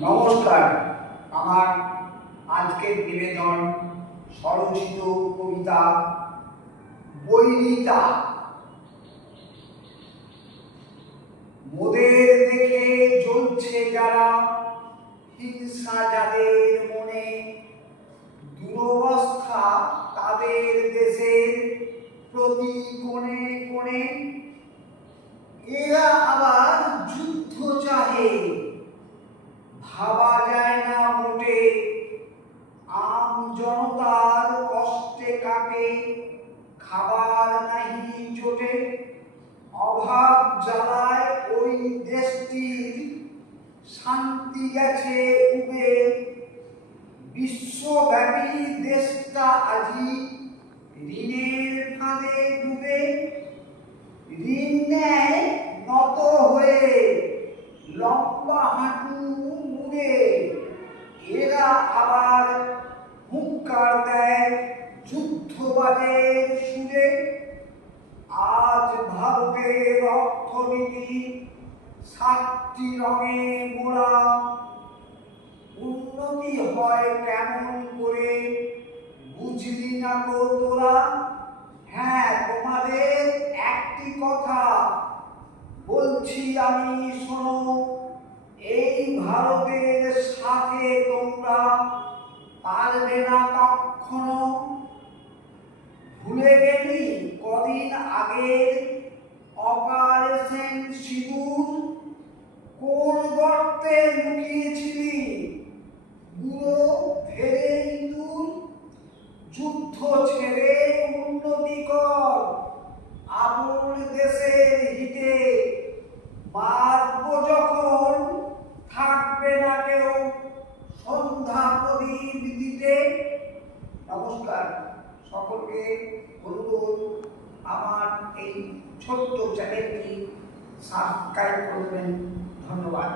নমস্কার। আমার আজকের নিবেদন স্বরচিত কবিতা বৈরিতা। মোদের দেখে জ্বলছে যারা হিংসা যাদের মনে, দুরবস্থা তাদের দেশের প্রতি কোণে কোণে। এরা আবার যুদ্ধ চাহে। ভাবা যায় না মোটে। আম জনতার কষ্টে কাটে, খাবার নাহি জোটে অভাব জ্বালায় ওই দেশটির শান্তি গেছে উবে। বিশ্বব্যাপী দেশটা আজি লম্বা হাঁটু মুড়ে এরা আবার হুঙ্কার দেয় যুদ্ধবাদের সুরে। আজ ভারতের অর্থনীতি সাতটি রঙে মোড়া। উন্নতি হয় কেমন করে বুঝলি না গো তোরা? হ্যাঁ তোমাদের একটি কথা বলছি আমি, শোনো। না কখনো? ভুলে গেলি কদিন আগের অপারেশন সিঁদুর কোন গর্তে লুকিয়েছিলি? বুড়ো ধেরে ইঁদুর যুদ্ধ ছেড়ে উন্নতি কর। আপন দেশের হিতে মারব যখন। থাকবে না কেউ সন্ধ্যা প্রদীপ নমস্কার। সকলকে অনুরোধ আমার এই ছোট্ট চ্যানেলটি সাবস্ক্রাইব করবেন ধন্যবাদ।